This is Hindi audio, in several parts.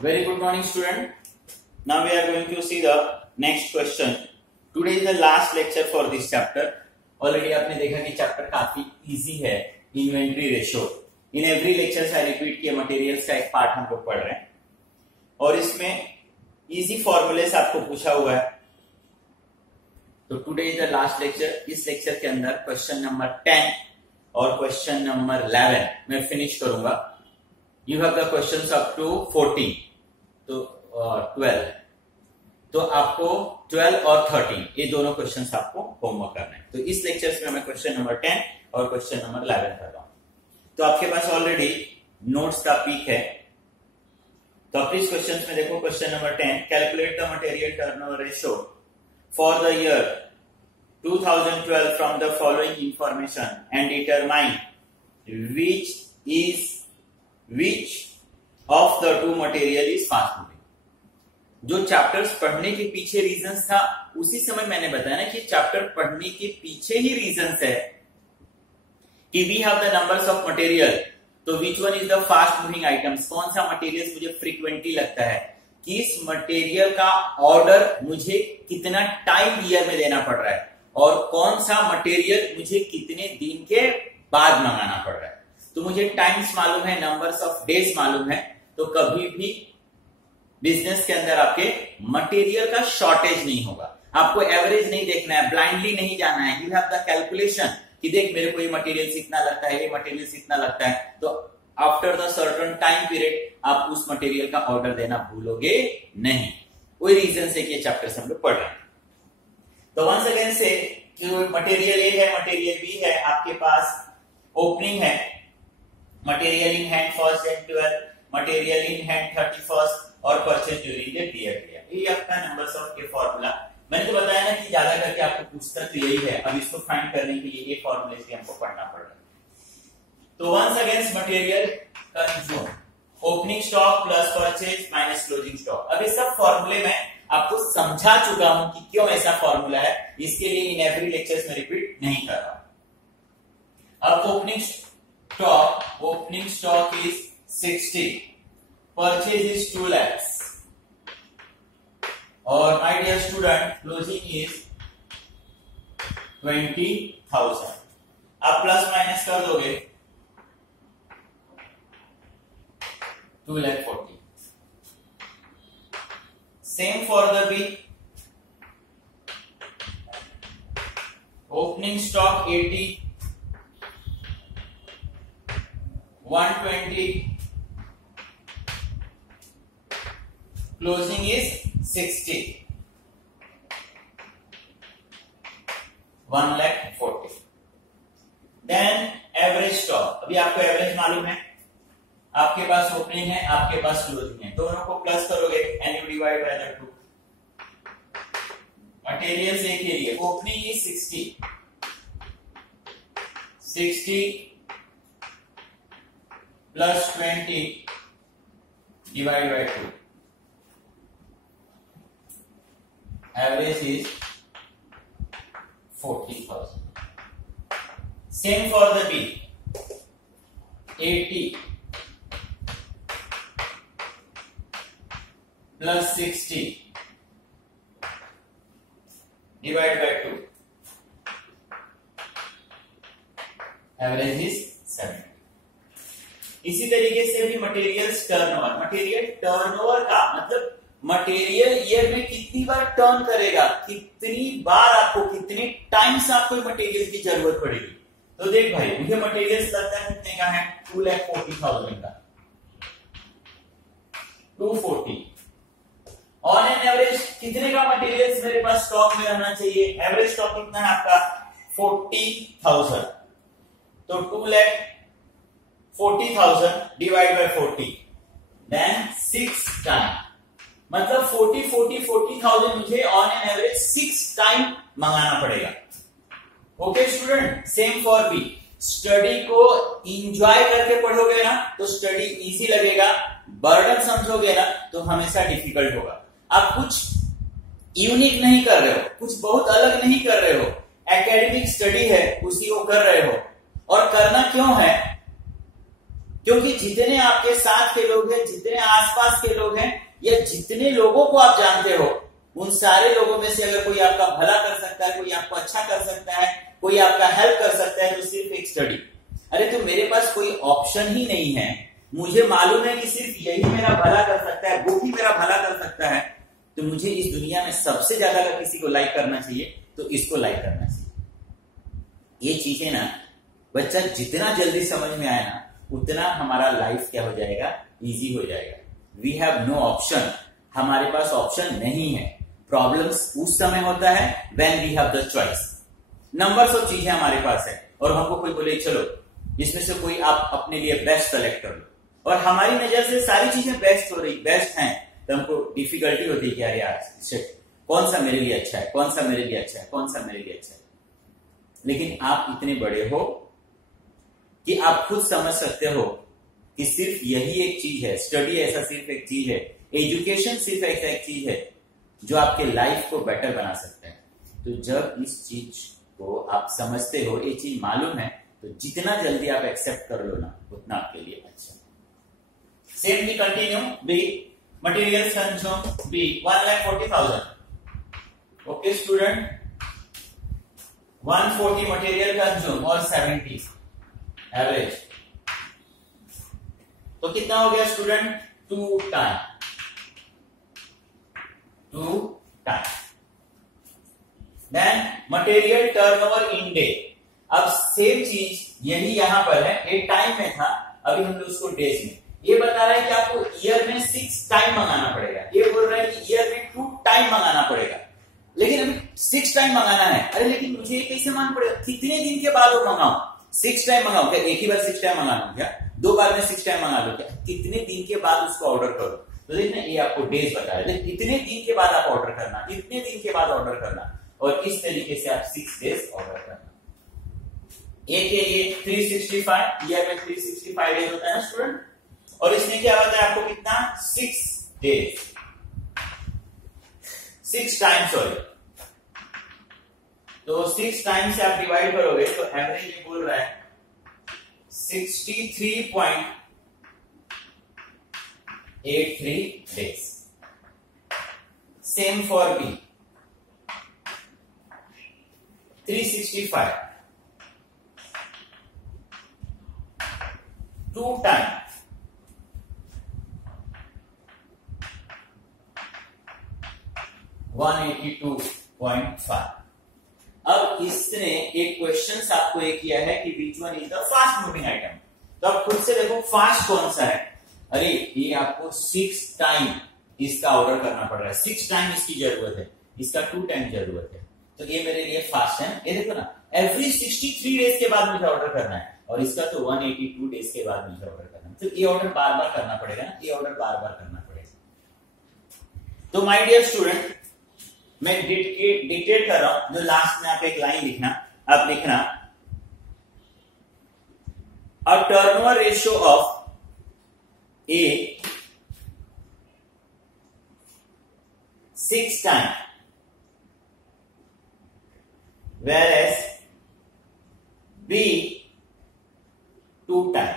Very good morning, student. Now we are going to see the next question. Today is the last lecture for this chapter. Already आपने देखा कि चैप्टर काफी इजी है, inventory ratio. In every lecture I repeat किए मटेरियल्स का एक पार्ट हम लोग पढ़ रहे हैं और इसमें इजी फॉर्मूले से आपको पूछा हुआ है. तो today is the last lecture. इस लेक्चर के अंदर क्वेश्चन नंबर 10 और क्वेश्चन नंबर 11 मैं फिनिश करूंगा. You have the questions up to 14 तो 12. तो आपको 12 और 13 ये दोनों क्वेश्चंस आपको होमवर्क करना है. तो इस लेक्चर में मैं क्वेश्चन नंबर 10 और क्वेश्चन नंबर 11 कर रहा हूं. तो आपके पास ऑलरेडी नोट्स का पीक है. तो आप इस क्वेश्चन में देखो. Question number 10, calculate the material turnover ratio for the year 2012 from the following information and determine which of the two material is fast moving. जो चैप्टर्स पढ़ने के पीछे रीजंस था उसी समय मैंने बताया ना कि चैप्टर पढ़ने के पीछे ही रीजंस है कि we have the numbers of material. तो which one is the fast moving items, कौन सा मटेरियल मुझे फ्रीक्वेंटली लगता है, किस मटेरियल का ऑर्डर मुझे कितना टाइम ईयर में देना पड़ रहा है और कौन सा मटेरियल मुझे कितने दिन के बाद मंगाना पड़ रहा है. तो मुझे टाइम्स मालूम है, नंबर्स ऑफ डेज मालूम है. तो कभी भी बिजनेस के अंदर आपके मटेरियल का शॉर्टेज नहीं होगा. आपको एवरेज नहीं देखना है, ब्लाइंडली नहीं जाना है. यू हैव द कैलकुलेशन कि देख मेरे को ये मटेरियल इतना लगता है, ये मटेरियल इतना लगता है. तो after the certain time period आप उस मटेरियल का ऑर्डर देना भूलोगे नहीं. वही रीजन से कि ये चैप्टर हम लोग पढ़ रहे हैं. तो वंस अगेन से मटेरियल ए है, मटेरियल बी है, आपके पास ओपनिंग है. Material in hand 1st and 12, material in hand 31st और परचेज ड्यूरिंग द पीरियड. ये आपका नंबर्स ऑफ के फॉर्मूला. मैंने तो बताया ना कि ज्यादा करके आपको पूछता तो यही है. अब इसको फाइंड करने के लिए ये फॉर्मूले भी हमको पढ़ना पड़ रहा है. तो once against material consume, opening stock plus purchase minus closing stock. अब ये सब फॉर्मूले में आपको समझा चुका हूं कि क्यों ऐसा फॉर्मूला है. इसके लिए इन एवरी लेक्चर्स में रिपीट नहीं कर रहा. अब opening stock is 60, purchase is 2 lakhs और my dear student closing is 20,000. आप प्लस माइनस कर दोगे 2,40,000. Same for the B. Opening stock 80, 120, closing is 60, 1,40,000. Then average stock. अभी आपको एवरेज मालूम है. आपके पास ओपनिंग है, आपके पास क्लोजिंग है. दोनों को प्लस करोगे and you divide by the 2. Material A के लिए opening is 60 plus 20 divided by 2. Average is 40,000. Same for the B. 80 plus 60 divided by 2. Average is 70. इसी तरीके से भी मटेरियल्स टर्नओवर. मटेरियल टर्नओवर का मतलब मटेरियल ईयर में कितनी बार टर्न करेगा, कितनी बार आपको, कितने टाइम्स आपको मटेरियल की जरूरत पड़ेगी. तो देख भाई मुझे मटेरियल्स लगता है कितने का है, 2,40,000 का. 240 ऑन एन एवरेज कितने का मटेरियल्स मेरे पास स्टॉक में रहना चाहिए. एवरेज स्टॉक कितना है आपका 40,000. तो 2,40,000 डिवाइड बाय 40 देन 6 टाइम. मतलब 40,000 मुझे ऑन एन एवरेज 6 टाइम मंगाना पड़ेगा. Okay student. Same for B. Study को इंजॉय करके पढ़ोगे ना तो स्टडी इजी लगेगा. बर्डन समझोगे ना तो हमेशा डिफिकल्ट होगा. आप कुछ यूनिक नहीं कर रहे हो, कुछ बहुत अलग नहीं कर रहे हो. एकेडमिक स्टडी है उसी को कर रहे हो. और करना क्यों है, क्योंकि जितने आपके साथ के लोग हैं, जितने आसपास के लोग हैं, या जितने लोगों को आप जानते हो, उन सारे लोगों में से अगर कोई आपका भला कर सकता है, कोई आपको अच्छा कर सकता है, कोई आपका हेल्प कर सकता है, तो सिर्फ एक स्टडी। अरे तो मेरे पास कोई ऑप्शन ही नहीं है, मुझे मालूम है कि सिर्फ यही मेरा भला कर सकता है, वो ही मेरा भला कर सकता है, तो मुझे इस दुनिया में सबसे ज्यादा अगर किसी को लाइक करना चाहिए तो इसको लाइक करना चाहिए। ये चीजें ना बच्चा जितना जल्दी समझ में आए ना, उतना हमारा लाइफ क्या हो जाएगा, इजी हो जाएगा। वी हैव नो ऑप्शन, हमारे पास ऑप्शन नहीं है। प्रॉब्लम्स उस समय होता है when we have the choice. Numbers of चीजें हमारे पास है और हमको कोई बोले चलो इसमें से कोई आप अपने लिए बेस्ट सेलेक्ट कर लो, और हमारी नजर से सारी चीजें बेस्ट हो रही, बेस्ट हैं, तो हमको डिफिकल्टी होती है कि यार कौन सा मेरे लिए अच्छा है, कौन सा मेरे लिए अच्छा है, कौन सा मेरे लिए अच्छा है। लेकिन आप इतने बड़े हो कि आप खुद समझ सकते हो कि सिर्फ यही एक चीज है, स्टडी ऐसा सिर्फ एक चीज है, एजुकेशन सिर्फ ऐसा एक चीज है जो आपके लाइफ को बेटर बना सकता है। तो जब इस चीज को आप समझते हो, ये चीज मालूम है, तो जितना जल्दी आप एक्सेप्ट कर लो ना, उतना आपके लिए अच्छा। Same we continue. B materials consume, B 1,40,000। Okay student, 140 material consume और 70 एवरेज, तो कितना हो गया student, 2 time. Then material turnover in day. अब सेम चीज यही यहां पर है, एक टाइम में था, अभी हम लोग उसको डेज में। ये बता रहा है कि आपको ईयर में 6 टाइम मंगाना पड़ेगा, ये बोल रहा है कि ईयर में 2 टाइम मंगाना पड़ेगा, लेकिन अभी 6 टाइम मंगाना है। अरे लेकिन मुझे ये कैसे मालूम पड़ेगा, कितने दिन के बाद वो मंगाऊं? 6 टाइम मंगाऊं क्या, एक ही बार 6 टाइम मंगा लूं क्या, 2 बार में 6 टाइम मंगा लूं क्या, कितने दिन के बाद उसको ऑर्डर करो? तो देखना ये आपको डेज बताया, लेकिन इतने दिन के बाद आप ऑर्डर करना, इतने दिन के बाद ऑर्डर करना, और इस तरीके से आप 6 डेज ऑर्डर करना। एक ये 365 ईयर में 365 डेज होता है ना स्टूडेंट, और इसमें क्या होता है आपको कितना, 6 डेज, 6 टाइम, सॉरी। तो 6 टाइम से आप डिवाइड करोगे तो एवरेज ये बोल रहा है 63.83 days. Same for B, 365 2 time 182.5। अब इसने एक क्वेश्चन आपको ये किया है कि विच one is the fast moving item, तो आप खुद से देखो फास्ट कौन सा है। अरे ये आपको 6 टाइम इसका ऑर्डर करना पड़ रहा है, 6 टाइम इसकी जरूरत है, इसका 2 टाइम जरूरत है, तो ये मेरे लिए फास्ट है। ये देखो ना, एवरी 63 डेज के बाद मुझे ऑर्डर करना है, और इसका तो 182 डेज के बाद मुझे ऑर्डर करना है, तो ये ऑर्डर बार बार करना पड़ेगा ना, ये ऑर्डर बार बार करना पड़ेगा। तो माय डियर स्टूडेंट, मैं डिक्टेट कर रहा हूं, जो लास्ट में आप एक लाइन लिखना, आप लिखना a turnover ratio of A 6 time whereas B 2 time,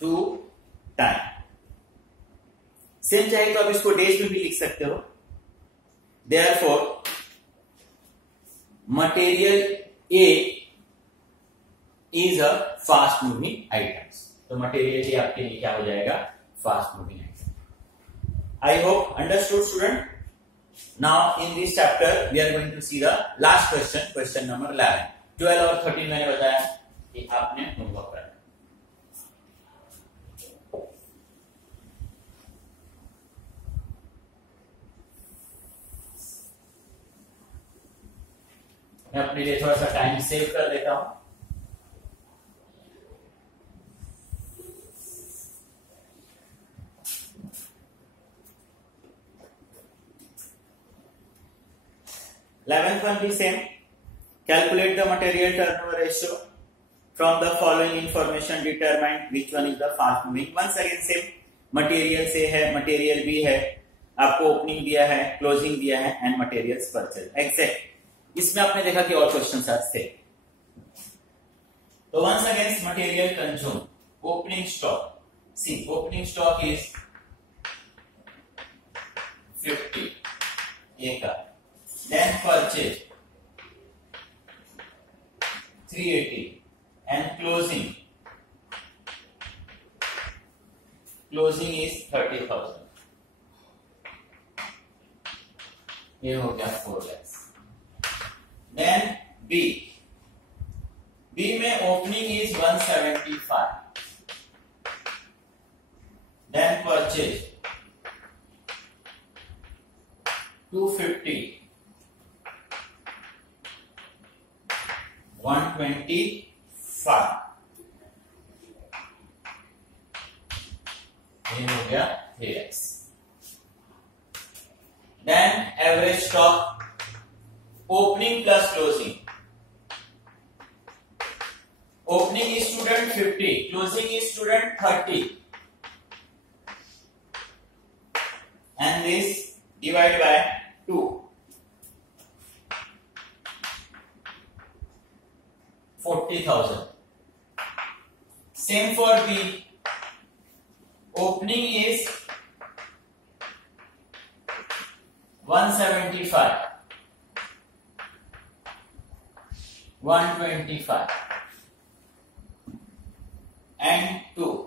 2 time. Same चाहे तो आप इसको डेज में भी लिख सकते हो। Therefore material A is a fast moving items, तो मटेरियल ए आपके लिए क्या हो जाएगा, fast moving item. I hope understood student. Now in this chapter we are going to see the last question, question number 11, 12 और 13 मैंने बताया कि आपने होमवर्क करना। मैं अपने लिए थोड़ा सा टाइम सेव कर देता हूं। Eleventh one be same. Calculate the material turnover ratio. From the following information determine which one is the fast moving. Once again same. Material से है, मटेरियल भी है, आपको ओपनिंग दिया है, क्लोजिंग दिया है, एंड मटेरियल्स परचेज। एग्जैक्ट इसमें आपने देखा कि और क्वेश्चन थे। तो once again material consumed, opening stock. See, opening stock is 50. A का. Then purchase 380 and closing is 30,000. ये हो गया 4 lakhs. Then B में opening is 175. Then purchase 250, 125. ये हो गया 3x. Then average stock, opening plus closing. Opening is student 50, closing is student 30. And this divide by 2. 40,000. Same for B. Opening is 175. 125. And 2.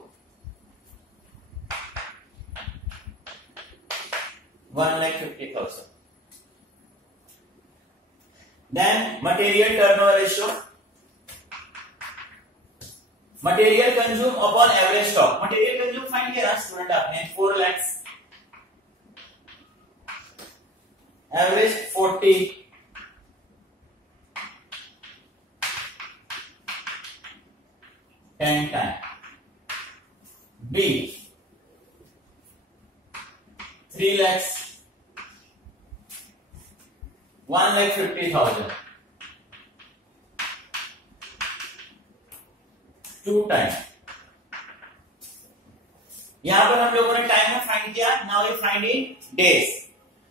1,50,000. Then material turnover ratio. Material consumed upon average stock. Material consumed find किया ना स्टूडेंट आपने 4 lakhs. Average 40. Ten time. B 3 lakhs. 1,50,000. 2 time. यहां पर हम लोगों ने टाइम में फाइंड किया. Now we find in days.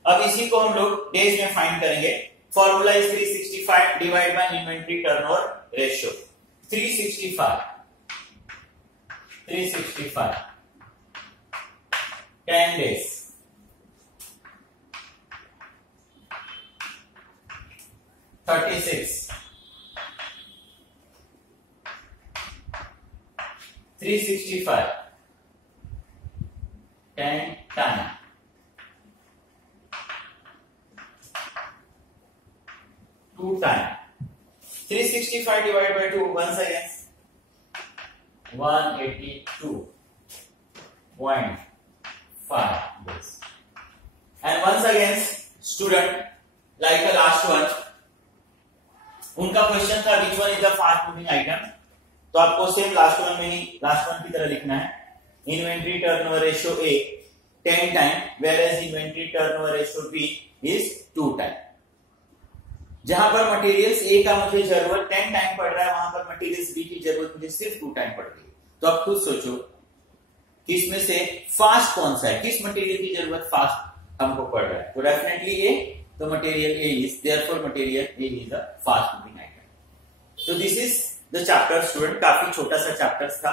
अब इसी को हम लोग डेज में फाइंड करेंगे. Formula is 365 divide by inventory turnover ratio. 365 10 days. 36 365 10 time. 2 time. 365 divided by 2 once again 182.5 days. And once again student like the last one, उनका क्वेश्चन था which one is the fast moving item. तो आपको सेम लास्ट वन की तरह लिखना है. Inventory turnover ratio A 10 time whereas inventory turnover ratio B is 2 time. जहां पर मटेरियल्स A का मुझे जरूरत 10 टाइम पड़ रहा है, वहां पर मटेरियल्स B की जरूरत मुझे सिर्फ 2 टाइम पड़ रही है. तो आप खुद सोचो कि इसमें से फास्ट कौन सा है, किस मटेरियल की जरूरत फास्ट हमको पड़ रहा है. तो डेफिनेटली A. तो material A is therefore material A is a fast moving item. So this is the chapter student. काफी छोटा सा चैप्टर्स था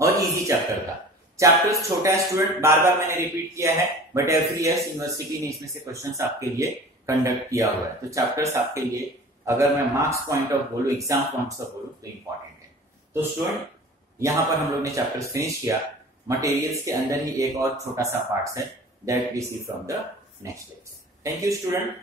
और इजी चैप्टर था. चैप्टर्स छोटा है स्टूडेंट, बार बार मैंने रिपीट किया है, बट एवरी ईयर यूनिवर्सिटी ने इसमें से क्वेश्चंस आपके लिए कंडक्ट किया हुआ है. तो चैप्टर्स आपके लिए अगर मैं मार्क्स पॉइंट ऑफ बोलूं, एग्जाम पॉइंट्स ऑफ बोलूं तो इंपॉर्टेंट है. तो स्टूडेंट यहां पर हम लोग ने चैप्टर्स फिनिश किया. मटेरियल्स के अंदर ही एक और छोटा सा पार्ट है that we see from the next lecture. Thank you student.